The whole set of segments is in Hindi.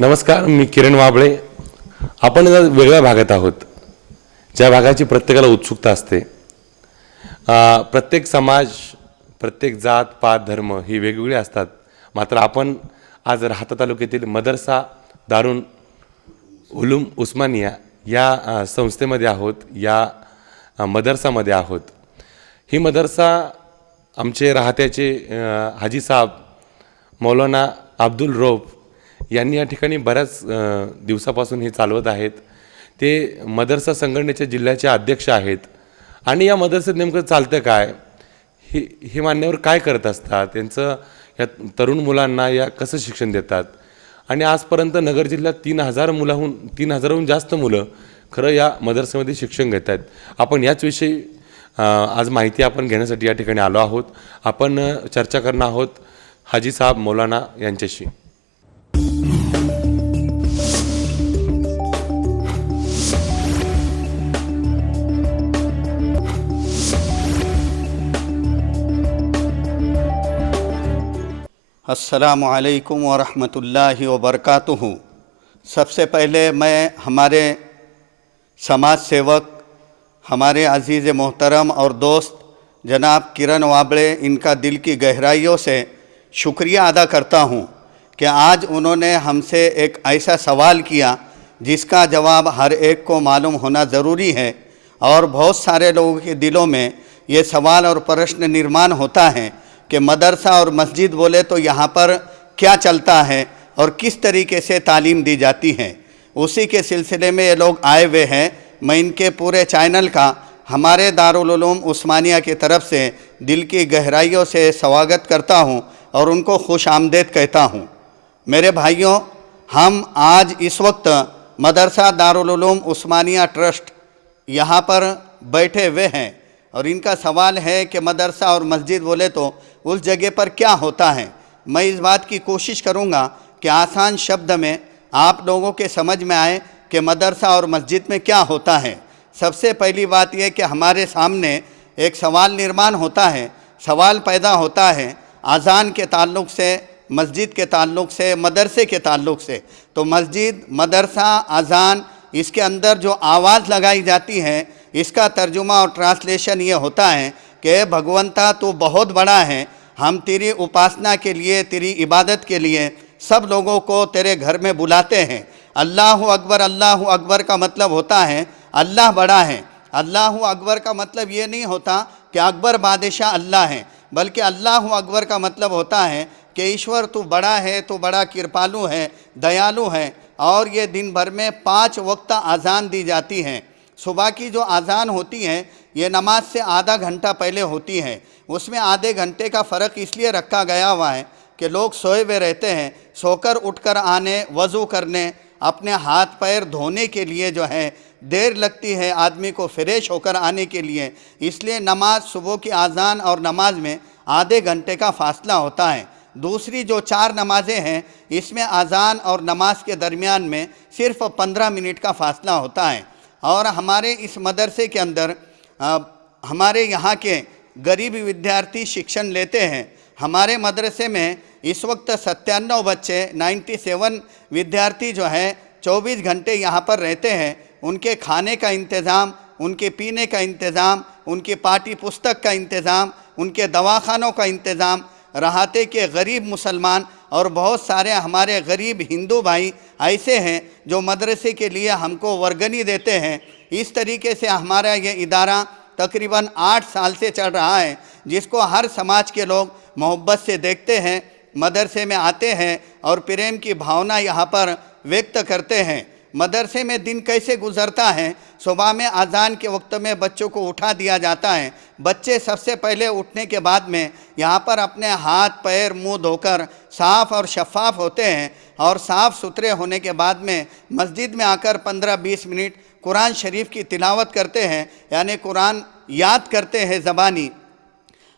नमस्कार, मी किरण वाबळे. आपण आता वेगळ्या भागात आहोत, ज्या भागाची प्रत्येकाला उत्सुकता असते. प्रत्येक समाज, प्रत्येक जात पात धर्म ही वेगवेगळी असतात. मात्र आपण आज राहता तालुक्यातील मदरसा दारुल उलूम उस्मानिया या संस्थेमध्ये आहोत, या मदरसामध्ये आहोत. ही मदरसा आमचे राहत्याचे हाजी साहब मौलाना अब्दुल रौफ यांनी या ठिकाणी बऱ्याच दिवसापासून हे चालवत आहेत. ते मदरसा संघटनेचे जिल्ह्याचे अध्यक्ष आहेत. आणि या मदरसेत नेमकं चालतं काय, हे मान्यवर काय करत असतात, त्यांचं या तरुण मुलांना या कसं शिक्षण देतात. आणि आजपर्यंत नगर जिल्ह्यात 3,000हून जास्त मुलं खरं या मदरसेमध्ये शिक्षण घेत आहेत. आपण याचविषयी आज माहिती आपण घेण्यासाठी या ठिकाणी आलो आहोत. आपण चर्चा करणार आहोत हाजी साहब मौलाना यांच्याशी. अस्सलामु अलैकुम व रहमतुल्लाहि व बरकातुहू. सबसे पहले मैं हमारे समाज सेवक, हमारे अजीज़ मोहतरम और दोस्त जनाब किरण वाबळे, इनका दिल की गहराइयों से शुक्रिया अदा करता हूँ कि आज उन्होंने हमसे एक ऐसा सवाल किया जिसका जवाब हर एक को मालूम होना ज़रूरी है. और बहुत सारे लोगों के दिलों में ये सवाल और प्रश्न निर्माण होता है कि मदरसा और मस्जिद बोले तो यहाँ पर क्या चलता है और किस तरीके से तालीम दी जाती है. उसी के सिलसिले में ये लोग आए हुए हैं. मैं इनके पूरे चैनल का हमारे दारुल उलूम उस्मानिया की तरफ से दिल की गहराइयों से स्वागत करता हूँ और उनको खुश आमदेद कहता हूँ. मेरे भाइयों, हम आज इस वक्त मदरसा दारुल उलूम उस्मानिया ट्रस्ट यहाँ पर बैठे हुए हैं और इनका सवाल है कि मदरसा और मस्जिद बोले तो उस जगह पर क्या होता है. मैं इस बात की कोशिश करूँगा कि आसान शब्द में आप लोगों के समझ में आए कि मदरसा और मस्जिद में क्या होता है. सबसे पहली बात यह कि हमारे सामने एक सवाल निर्माण होता है, सवाल पैदा होता है अज़ान के ताल्लुक़ से, मस्जिद के ताल्लुक़ से, मदरसे के ताल्लुक़ से. तो मस्जिद, मदरसा, अज़ान, इसके अंदर जो आवाज़ लगाई जाती है, इसका तर्जुमा और ट्रांसलेशन ये होता है कि भगवंता तो बहुत बड़ा है, हम तेरी उपासना के लिए, तेरी इबादत के लिए सब लोगों को तेरे घर में बुलाते हैं. अल्लाहु अकबर का मतलब होता है अल्लाह बड़ा है. अल्लाहु अकबर का मतलब ये नहीं होता कि अकबर बादशाह अल्लाह है, बल्कि अल्लाहु अकबर का मतलब होता है कि ईश्वर तू बड़ा है, तू बड़ा कृपालु है, दयालु है. और ये दिन भर में 5 वक्त अज़ान दी जाती हैं. सुबह की जो अज़ान होती है ये नमाज से आधा घंटा पहले होती है. उसमें आधे घंटे का फ़र्क इसलिए रखा गया हुआ है कि लोग सोए हुए रहते हैं, सोकर उठकर आने, वज़ू करने, अपने हाथ पैर धोने के लिए जो है देर लगती है आदमी को फ्रेश होकर आने के लिए. इसलिए नमाज, सुबह की अज़ान और नमाज में आधे घंटे का फ़ासला होता है. दूसरी जो 4 नमाज़ें हैं, इसमें अज़ान और नमाज के दरमियान में सिर्फ़ 15 मिनट का फ़ासला होता है. और हमारे इस मदरसे के अंदर हमारे यहाँ के गरीब विद्यार्थी शिक्षण लेते हैं. हमारे मदरसे में इस वक्त 97 बच्चे, 97 विद्यार्थी जो हैं 24 घंटे यहाँ पर रहते हैं. उनके खाने का इंतज़ाम, उनके पीने का इंतज़ाम, उनकी पाठ्य पुस्तक का इंतज़ाम, उनके दवाखानों का इंतज़ाम. राहते के गरीब मुसलमान और बहुत सारे हमारे गरीब हिंदू भाई ऐसे हैं जो मदरसे के लिए हमको वर्गनी देते हैं. इस तरीके से हमारा ये इदारा तकरीबन 8 साल से चल रहा है, जिसको हर समाज के लोग मोहब्बत से देखते हैं, मदरसे में आते हैं और प्रेम की भावना यहाँ पर व्यक्त करते हैं. मदरसे में दिन कैसे गुज़रता है, सुबह में अज़ान के वक्त में बच्चों को उठा दिया जाता है. बच्चे सबसे पहले उठने के बाद में यहाँ पर अपने हाथ पैर मुंह धोकर साफ़ और शफ़ाफ़ होते हैं. और साफ़ सुथरे होने के बाद में मस्जिद में आकर 15-20 मिनट कुरान शरीफ की तिलावत करते हैं, यानी कुरान याद करते हैं ज़बानी.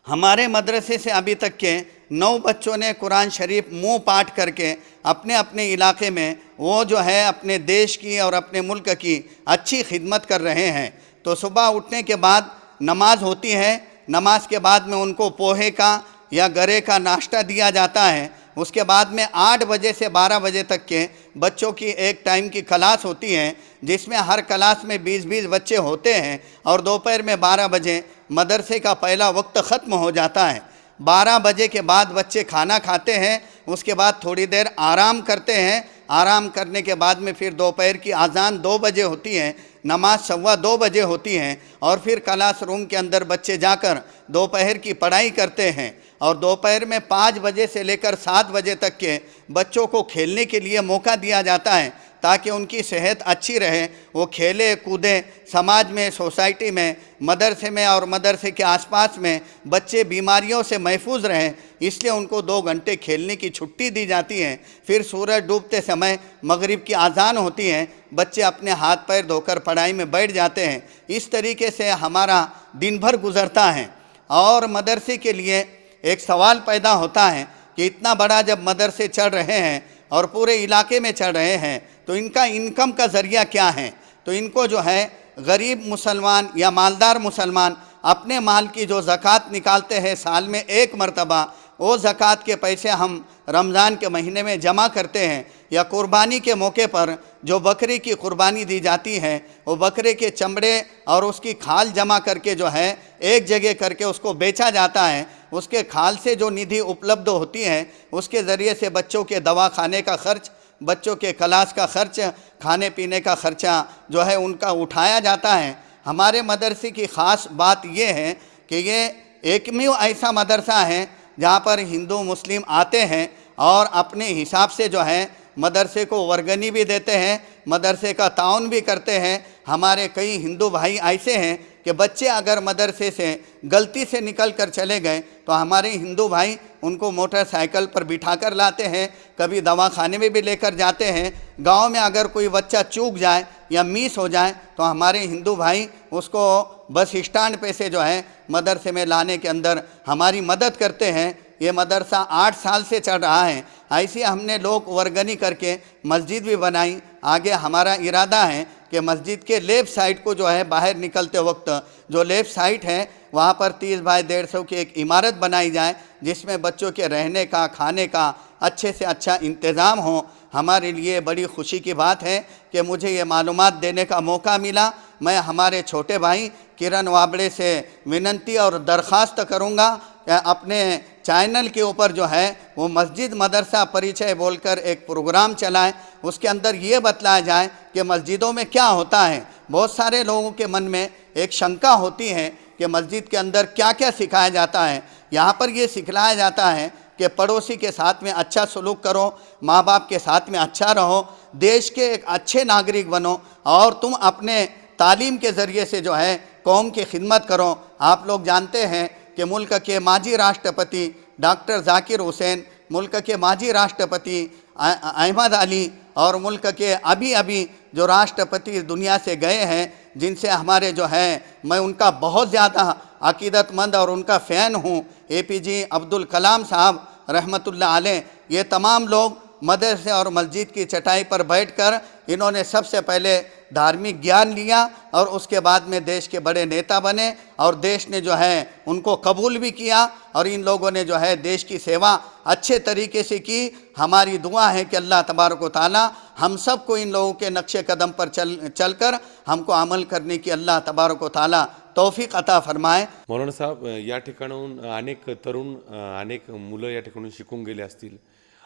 हमारे मदरसे से अभी तक के 9 बच्चों ने कुरान शरीफ मुंह पाठ करके अपने अपने इलाके में वो जो है अपने देश की और अपने मुल्क की अच्छी खिदमत कर रहे हैं. तो सुबह उठने के बाद नमाज होती है. नमाज के बाद में उनको पोहे का या गरे का नाश्ता दिया जाता है उसके बाद में 8 बजे से 12 बजे तक के बच्चों की एक टाइम की क्लास होती है, जिसमें हर क्लास में 20-20 बच्चे होते हैं और दोपहर में 12 बजे मदरसे का पहला वक्त ख़त्म हो जाता है। 12 बजे के बाद बच्चे खाना खाते हैं, उसके बाद थोड़ी देर आराम करते हैं। आराम करने के बाद में फिर दोपहर की अजान 2 बजे होती है, नमाज 2:15 बजे होती है और फिर क्लास रूम के अंदर बच्चे जाकर दोपहर की पढ़ाई करते हैं। और दोपहर में 5 बजे से लेकर 7 बजे तक के बच्चों को खेलने के लिए मौका दिया जाता है, ताकि उनकी सेहत अच्छी रहे, वो खेले कूदें। समाज में, सोसाइटी में, मदरसे में और मदरसे के आसपास में बच्चे बीमारियों से महफूज रहें, इसलिए उनको 2 घंटे खेलने की छुट्टी दी जाती है। फिर सूरज डूबते समय मगरिब की अजान होती है, बच्चे अपने हाथ पैर धोकर पढ़ाई में बैठ जाते हैं। इस तरीके से हमारा दिन भर गुजरता है। और मदरसे के लिए एक सवाल पैदा होता है कि इतना बड़ा जब मदरसे चल रहे हैं और पूरे इलाके में चल रहे हैं, तो इनका इनकम का ज़रिया क्या है? तो इनको जो है गरीब मुसलमान या मालदार मुसलमान अपने माल की जो ज़कात निकालते हैं साल में एक मरतबा, वो ज़कात के पैसे हम रमज़ान के महीने में जमा करते हैं। या कुर्बानी के मौके पर जो बकरी की कुर्बानी दी जाती है, वो बकरे के चमड़े और उसकी खाल जमा करके जो है एक जगह करके उसको बेचा जाता है। उसके खाल से जो निधि उपलब्ध होती है, उसके ज़रिए से बच्चों के दवा खाने का खर्च, बच्चों के क्लास का खर्च, खाने पीने का खर्चा जो है उनका उठाया जाता है। हमारे मदरसे की ख़ास बात यह है कि ये एकमेव ऐसा मदरसा है जहाँ पर हिंदू मुस्लिम आते हैं और अपने हिसाब से जो है मदरसे को वर्गनी भी देते हैं, मदरसे का ताउन भी करते हैं। हमारे कई हिंदू भाई ऐसे हैं कि बच्चे अगर मदरसे से गलती से निकल कर चले गए तो हमारे हिंदू भाई उनको मोटरसाइकिल पर बिठा कर लाते हैं, कभी दवाखाने में भी लेकर जाते हैं। गांव में अगर कोई बच्चा चूक जाए या मिस हो जाए तो हमारे हिंदू भाई उसको बस स्टैंड पे से जो है मदरसे में लाने के अंदर हमारी मदद करते हैं। ये मदरसा 8 साल से चल रहा है। ऐसे हमने लोग वर्गनी करके मस्जिद भी बनाई। आगे हमारा इरादा है कि मस्जिद के लेफ़्ट साइड को जो है बाहर निकलते वक्त जो लेफ़्ट साइड है वहाँ पर 30 बाय 150 की एक इमारत बनाई जाए, जिसमें बच्चों के रहने का, खाने का अच्छे से अच्छा इंतज़ाम हो। हमारे लिए बड़ी खुशी की बात है कि मुझे ये मालूमात देने का मौका मिला। मैं हमारे छोटे भाई किरण वाबड़े से विनंती और दरख्वास्त करूँगा कि अपने चैनल के ऊपर जो है वो मस्जिद मदरसा परिचय बोलकर एक प्रोग्राम चलाएं। उसके अंदर ये बतलाया जाए कि मस्जिदों में क्या होता है। बहुत सारे लोगों के मन में एक शंका होती है कि मस्जिद के अंदर क्या क्या सिखाया जाता है। यहाँ पर ये सिखलाया जाता है कि पड़ोसी के साथ में अच्छा सलूक करो, माँ बाप के साथ में अच्छा रहो, देश के एक अच्छे नागरिक बनो और तुम अपने तालीम के ज़रिए से जो है कौम की खिदमत करो। आप लोग जानते हैं कि मुल्क के माजी राष्ट्रपति डॉक्टर जाकिर हुसैन, मुल्क के माजी राष्ट्रपति अहमद अली और मुल्क के अभी जो राष्ट्रपति दुनिया से गए हैं, जिनसे हमारे जो है मैं उनका बहुत ज़्यादा अकीदतमंद और उनका फ़ैन हूँ, APJ अब्दुल कलाम साहब रहमतुल्लाह अलैह। ये तमाम लोग मदरसे और मस्जिद की चटाई पर बैठकर इन्होंने सबसे पहले धार्मिक ज्ञान लिया और उसके बाद में देश के बड़े नेता बने और देश ने जो है उनको कबूल भी किया और इन लोगों ने जो है देश की सेवा अच्छे तरीके से की। हमारी दुआ है कि अल्लाह तबारक व तआला हम सब को इन लोगों के नक्शे कदम पर चलकर हमको अमल करने की अल्लाह तबारक व तआला तौफीक अता फरमाए। मौलाना साहेब, या ठिकाणाहून अनेक तरुण, अनेक मुलं या ठिकाणून शिकून गेले असतील,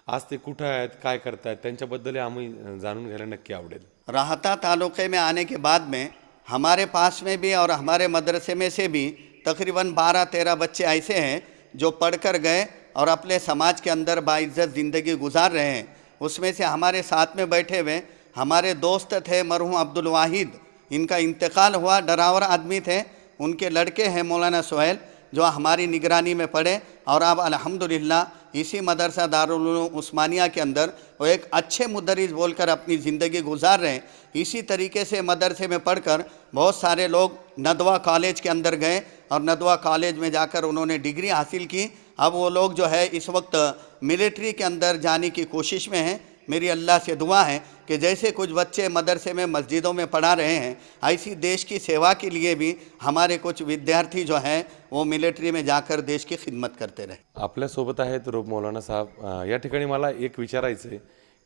आज ते कुठं आहेत, काय करतायत, त्यांच्याबद्दल आम्ही जाणून घ्यायला नक्की आवडेल। राहता तालुक़े में आने के बाद में हमारे पास में भी और हमारे मदरसे में से भी तकरीबन 12-13 बच्चे ऐसे हैं जो पढ़कर गए और अपने समाज के अंदर बाइज़्ज़त ज़िंदगी गुजार रहे हैं। उसमें से हमारे साथ में बैठे हुए हमारे दोस्त थे मरहूम अब्दुल वाहिद, इनका इंतकाल हुआ, डरावर आदमी थे। उनके लड़के हैं मौलाना सोहेल, जो हमारी निगरानी में पढ़े और अब अल्हम्दुलिल्लाह इसी मदरसा दारुल उलूम उस्मानिया के अंदर वो एक अच्छे मुदर्रिस बोलकर अपनी ज़िंदगी गुजार रहे हैं। इसी तरीके से मदरसे में पढ़कर बहुत सारे लोग नदवा कॉलेज के अंदर गए और नदवा कॉलेज में जाकर उन्होंने डिग्री हासिल की। अब वो लोग जो है इस वक्त मिलिट्री के अंदर जाने की कोशिश में हैं। मेरी अल्लाह से दुआ है कि जैसे कुछ बच्चे मदरसे में मस्जिदों में पढ़ा रहे हैं, ऐसी देश की सेवा के लिए भी हमारे कुछ विद्यार्थी जो हैं वो मिलिट्री में जाकर देश की खिदमत करते रहे. आपल्यासोबत आहेत रूप मौलाना साहेब. या ठिकाणी मला एक विचारायचं आहे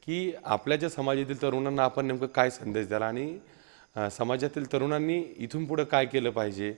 की आपल्या ज्या समाजातील तरुणांना आपण नेमकं काय संदेश द्याल आणि समाजातील तरुणांनी इथून पुढे काय केलं पाहिजे,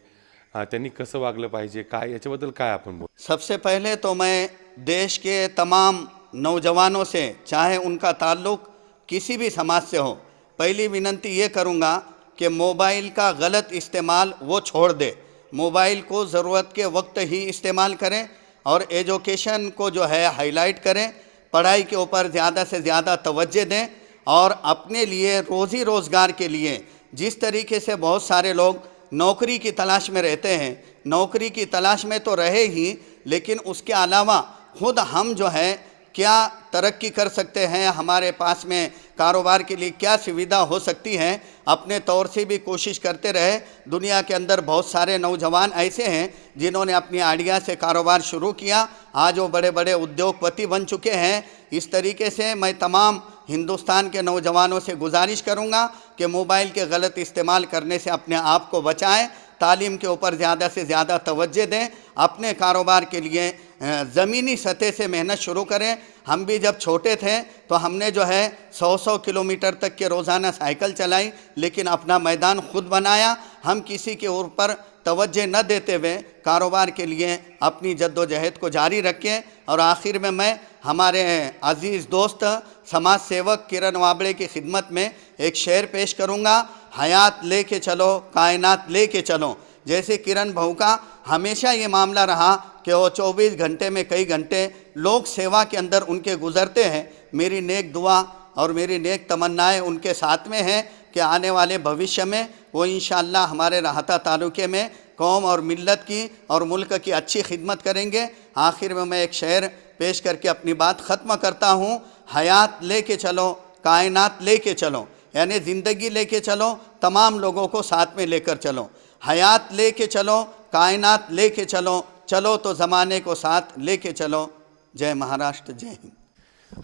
त्यांनी कसं वागलं पाहिजे, काय याच्याबद्दल काय आपण बोलू. सबसे पहले तो मैं देश के तमाम नौजवानों से, चाहे उनका ताल्लुक़ किसी भी समाज से हो, पहली विनंती ये करूँगा कि मोबाइल का गलत इस्तेमाल वो छोड़ दे. मोबाइल को ज़रूरत के वक्त ही इस्तेमाल करें और एजुकेशन को जो है हाईलाइट करें, पढ़ाई के ऊपर ज़्यादा से ज़्यादा तवज्जो दें और अपने लिए रोज़ी रोज़गार के लिए जिस तरीके से बहुत सारे लोग नौकरी की तलाश में रहते हैं, नौकरी की तलाश में तो रहे ही, लेकिन उसके अलावा खुद हम जो है क्या तरक्की कर सकते हैं, हमारे पास में कारोबार के लिए क्या सुविधा हो सकती है, अपने तौर से भी कोशिश करते रहे. दुनिया के अंदर बहुत सारे नौजवान ऐसे हैं जिन्होंने अपनी आइडिया से कारोबार शुरू किया, आज वो बड़े बड़े उद्योगपति बन चुके हैं. इस तरीके से मैं तमाम हिंदुस्तान के नौजवानों से गुजारिश करूंगा कि मोबाइल के गलत इस्तेमाल करने से अपने आप को बचाएं, तालीम के ऊपर ज़्यादा से ज़्यादा तवज्जो दें, अपने कारोबार के लिए ज़मीनी सतह से मेहनत शुरू करें. हम भी जब छोटे थे तो हमने जो है 100 किलोमीटर तक के रोज़ाना साइकिल चलाई, लेकिन अपना मैदान खुद बनाया. हम किसी के ऊपर तवज्जो न देते हुए कारोबार के लिए अपनी जद्दोजहद को जारी रखें. और आखिर में मैं हमारे अज़ीज़ दोस्त समाज सेवक किरण वाबड़े की खिदमत में एक शेर पेश करूँगा. हयात लेके चलो, कायनात लेके चलो. जैसे किरण भाऊ का हमेशा ये मामला रहा कि वो 24 घंटे में कई घंटे लोक सेवा के अंदर उनके गुज़रते हैं. मेरी नेक दुआ और मेरी नेक तमन्नाएं उनके साथ में हैं कि आने वाले भविष्य में वो इंशाअल्लाह हमारे राहता तालुके में कौम और मिल्लत की और मुल्क की अच्छी खिदमत करेंगे. आखिर में मैं एक शेर पेश करके अपनी बात ख़त्म करता हूँ. हयात लेके चलो, कायनात लेके चलो, यानी ज़िंदगी लेके चलो, तमाम लोगों को साथ में लेकर चलो. हयात लेके चलो, कायनात लेके चलो, चलो तो ज़माने को साथ लेके चलो. जय महाराष्ट्र, जय हिंद.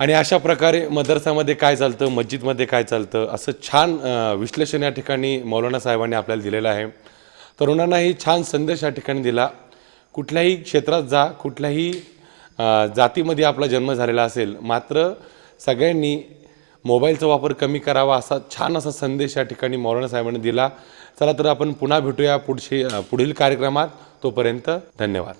आणि अशा प्रकारे मदरसामध्ये काय चालतं, मस्जिदमध्ये काय चालतं, असं छान विश्लेषण या ठिकाणी मौलाना साहेबांनी आपल्याला दिलेलं आहे. तरुणांनाही छान संदेश या ठिकाणी दिला. कुठल्याही क्षेत्रात जा, कुठल्याही जातीमध्ये आपला जन्म झालेला असेल, मात्र सगळ्यांनी मोबाईलचा वापर कमी करावा असा छान असा संदेश या ठिकाणी मौलाना साहेबांनी दिला. चला तर आपण पुन्हा भेटूया पुढील कार्यक्रमात. तोपर्यंत धन्यवाद.